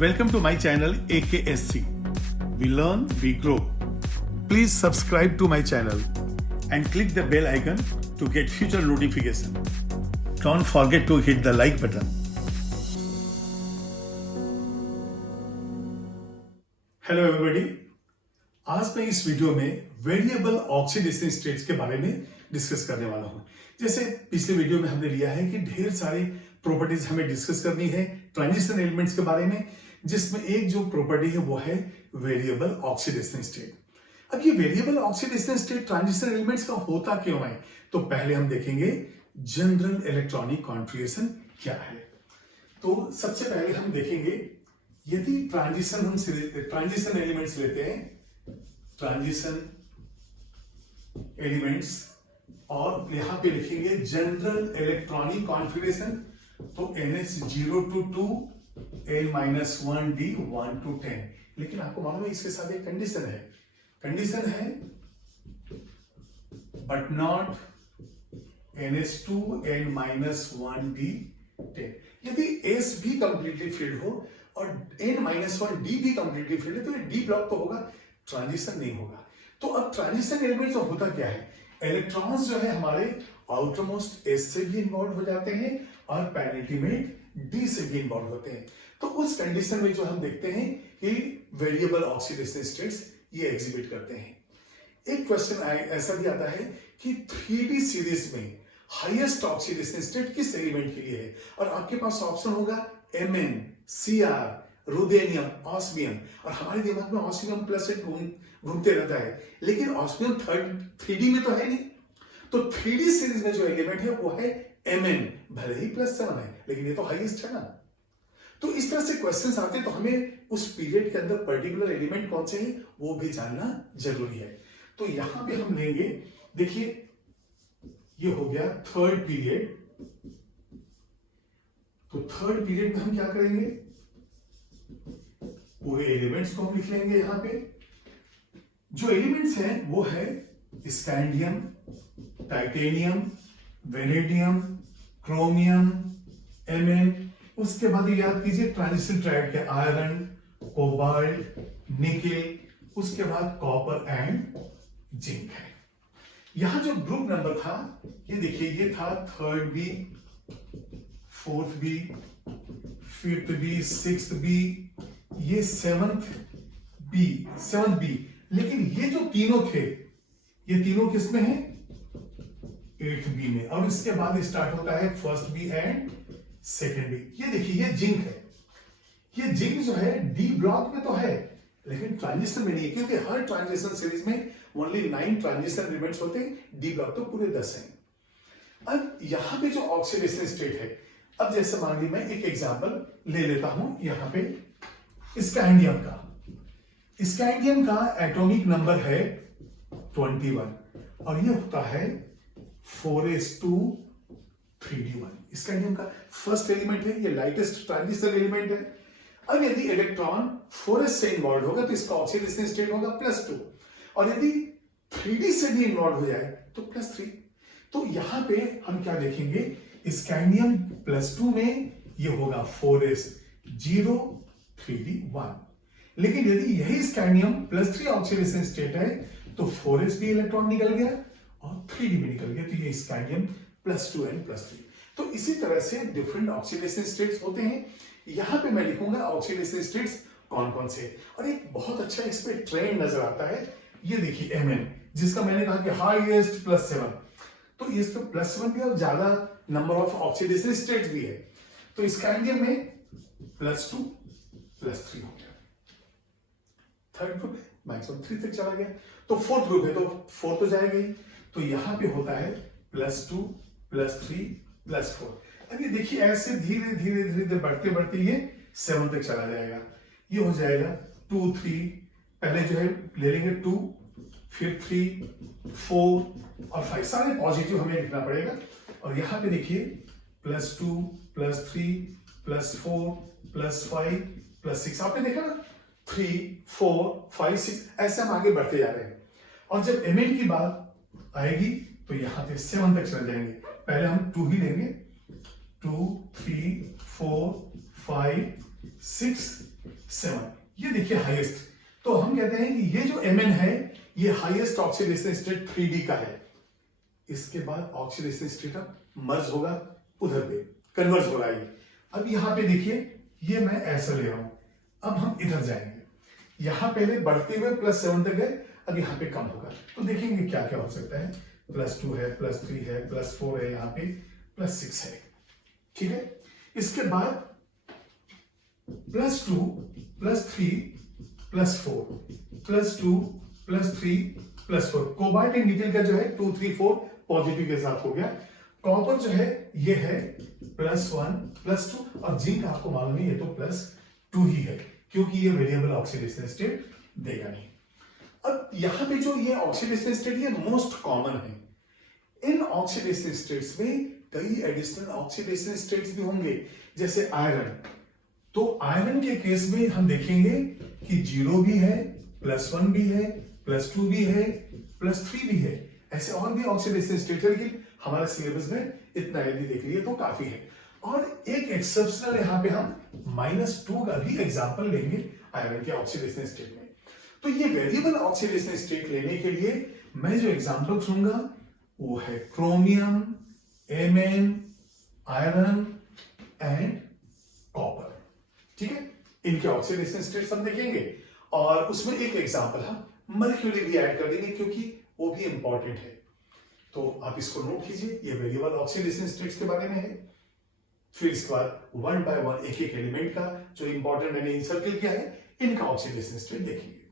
Welcome to my channel AKSC. We learn, we grow. Please subscribe to my channel and click the bell icon to get future notification. Don't forget to hit the like button. Hello everybody, आज मैं इस video में variable oxidation states के बारे में discuss करने वाला हूं। जैसे पिछले वीडियो में हमने लिया है कि ढेर सारी प्रॉपर्टीज हमें डिस्कस करनी है ट्रांजिशन एलिमेंट्स के बारे में, जिसमें एक जो प्रॉपर्टी है वो है वेरिएबल ऑक्सीडेशन स्टेट। अब ये variable oxidation state transition elements का होता क्यों है, तो पहले हम देखेंगे जनरल इलेक्ट्रॉनिक कॉन्फ़िगरेशन क्या है। तो सबसे पहले हम देखेंगे, यदि ट्रांजिशन एलिमेंट्स लेते हैं, ट्रांजिशन एलिमेंट्स, और यहां पे लिखेंगे जनरल इलेक्ट्रॉनिक कॉन्फ़िगरेशन, तो NH0 to 2 L-1D 1 to 10। लेकिन आपको मालूम है इसके साथ एक कंडीशन है बट नॉट NH2 L-1D 10। यदि S भी कंप्लीटली फिल्ड हो और N-1D भी कंप्लीटली फिल्ड है तो ये D ब्लॉक तो होगा, ट्रांजिशन नहीं होगा। तो अब ट्रांजिशन एलिमेंट तो होता क्या है, इलेक्ट्रॉन्स जो है हमारे आउटर मोस्ट S से भी इन्वॉल्व हो जाते हैं और पेनिट्रिमेट D से भी इन्वॉल्व होते हैं। तो उस कंडीशन में जो हम देखते हैं कि वेरिएबल ऑक्सीडेशन स्टेट्स ये एग्जिबिट करते हैं। एक क्वेश्चन ऐसा भी आता है कि 3D सीरीज में हाईएस्ट ऑक्सीडेशन स्टेट किस एलिमेंट के लिए है, और आपके पास ऑप्शन होगा Mn, Cr, रुदेनियम, ऑस्मियम, और हमारे दिमाग में ऑस्मियम प्लस घूमते रहता है, लेकिन ऑस्मियम 3D में तो है नहीं। तो 3D सीरीज में जो एलिमेंट है वो है Mn, भले ही +7 है लेकिन ये तो हाईएस्ट है ना। तो इस तरह से क्वेश्चंस आते हैं, तो हमें उस पीरियड के अंदर पर्टिकुलर एलिमेंट कौन से हैं वो भी जानना जरूरी है। तो यहां पे हम लेंगे, देखिए ये हो गया थर्ड पीरियड। तो थर्ड पीरियड में हम क्या करेंगे, पूरे एलिमेंट्स को हम लिख लेंगे। यहां पे जो एलिमेंट्स हैं वो है scandium, titanium, vanadium, chromium, Mn। उसके बाद याद कीजिए ट्रांजिशन ट्राइड के आयरन, कोबाल्ट, निकेल, उसके बाद कॉपर एंड जिंक है। यहां जो ग्रुप नंबर था ये देखिए, ये था third B, fourth B, fifth B, sixth B, ये सेवंथ बी। लेकिन ये जो तीनों थे ये तीनों किसमें हैं, 8th बी में, और इसके बाद स्टार्ट होता है first B and second B. ये देखिए ये जिंक है, ये जिंक जो है डी ब्लॉक में तो है लेकिन ट्रांजिशन में नहीं, क्योंकि हर ट्रांजिशन सीरीज में ओनली 9 ट्रांजिशन एलिमेंट्स होते हैं, डी ब्लॉक तो पूरे 10 हैं। अब यहां पे जो ऑक्सीडेशन स्टेट है, अब जैसे मान ली मैं एक एग्जांपल ले लेता हूं, यहां पे स्कैंडियम का एटॉमिक नंबर है 21 और ये होता है 4s2 3d1। स्कैंडियम का फर्स्ट एलिमेंट है, ये लाइटेस्ट ट्रांजिशन एलिमेंट है। अब यदि इलेक्ट्रॉन 4s से इन्वॉल्व होगा तो इसका ऑक्सीडेशन स्टेट होगा +2, और यदि 3d से भी इन्वॉल्व हो जाए तो +3। तो यहां पे हम क्या देखेंगे, स्कैंडियम +2 में ये होगा 4s0 3d1। लेकिन यदि यही स्कैंडियम +3 ऑक्सीडेशन स्टेट है तो 4s भी इलेक्ट्रॉन निकल गया और 3d भी निकल गया, तो ये स्कैंडियम +2 एंड +3। तो इसी तरह से डिफरेंट ऑक्सीडेशन स्टेट्स होते हैं। यहां पे मैं लिखूंगा ऑक्सीडेशन स्टेट्स कौन कौन से, और एक बहुत अच्छा इस पे ट्रेंड नजर आता है। ये देखिए Mn, जिसका मैंने कहा कि हाईएस्ट +7, तो इस पे +7 भी और ज्यादा नंबर ऑफ ऑक्सीडेशन स्टेट्स भी है। तो स्कैंडियम में +2 +3 हो गया, थर्ड ग्रुप है मैक्सिमम 3 तक चला गया। तो फोर्थ ग्रुप है तो 4 तो जाएगा ही, तो यहां पे होता है +2 +3 +4। अब ये देखिए ऐसे धीरे धीरे बढ़ते ये 7 तक चला जाएगा। ये हो जाएगा 2 3, पहले जो है ले लेंगे 2, फिर 3 4 और 5, सारे पॉजिटिव हमें लिखना पड़ेगा। और यहां पे देखिए +2 +3 +4 +5 +6, आपने देखा ना 3 4 5 6, ऐसे हम आगे बढ़ते जा रहे हैं। और जब Mn की बात आएगी तो यहां पे 7 तक चले जाएंगे। पहले हम 2 ही लेंगे, 2 3 4 5 6 7, ये देखिए हाईएस्ट। तो हम कहते हैं कि ये जो Mn है ये हाईएस्ट ऑक्सीडेशन स्टेट 3D का है। इसके बाद ऑक्सीडेशन स्टेट मर्ज होगा उधर पे, कन्वर्ज हो रहा है। अब यहां पे देखिए ये मैं ऐसा ले रहा हूं, अब हम इधर जाएंगे, यहां पहले बढ़ते हुए +7 तक गए, अब यहाँ पे कम होगा। तो देखेंगे क्या क्या हो सकता है, +2 है, +3 है, +4 है, यहाँ पे +6 है। ठीक है, इसके बाद +2 +3 +4 +2 +3 +4। कोबाल्ट एंड निकल का जो है 2 3 4 पॉजिटिव के साथ हो गया। कॉपर जो है ये है +1 +2 और जिंक आपको मालूम है ये तो +2 ही है, क्योंकि ये वेरिएबल ऑक्सीडेशन स्टेट देगा नहीं। अब यहां पे जो ये ऑक्सीडेशन स्टेट ये मोस्ट कॉमन है। इन ऑक्सीडेशन स्टेट्स में कई एडिशनल ऑक्सीडेशन स्टेट्स भी होंगे, जैसे आयरन। तो आयरन के केस में हम देखेंगे कि 0 भी है, +1 भी है, +2 भी है, +3 भी है। ऐसे और भी ऑक्सीडेशन स्टेट है, लेकिन हमारे सिलेबस में इतना यदि देख लिए तो काफी है। और एक एक्सेप्शनल यहां पे हम -2 का भी एग्जांपल लेंगे आयरन के ऑक्सीडेशन स्टेट में। तो ये वेरिएबल ऑक्सीडेशन स्टेट लेने के लिए मैं जो एग्जांपल दूंगा वो है chromium, Mn, iron and copper. ठीक है, इनके ऑक्सीडेशन स्टेट्स हम देखेंगे और उसमें एक एग्जांपल हम मर्क्यूरी भी ऐड कर देंगे, क्योंकि वो भी इंपॉर्टेंट है। तो आप इसको नोट कीजिए, ये वेरिएबल ऑक्सीडेशन स्टेट्स के बारे में है। फिर इसके बाद 1 बाय 1 एक एक एलिमेंट का जो इंपॉर्टेंट मैंने इंसर्कल किया है, इनका ऑक्सीडेशन स्टेट देखेंगे।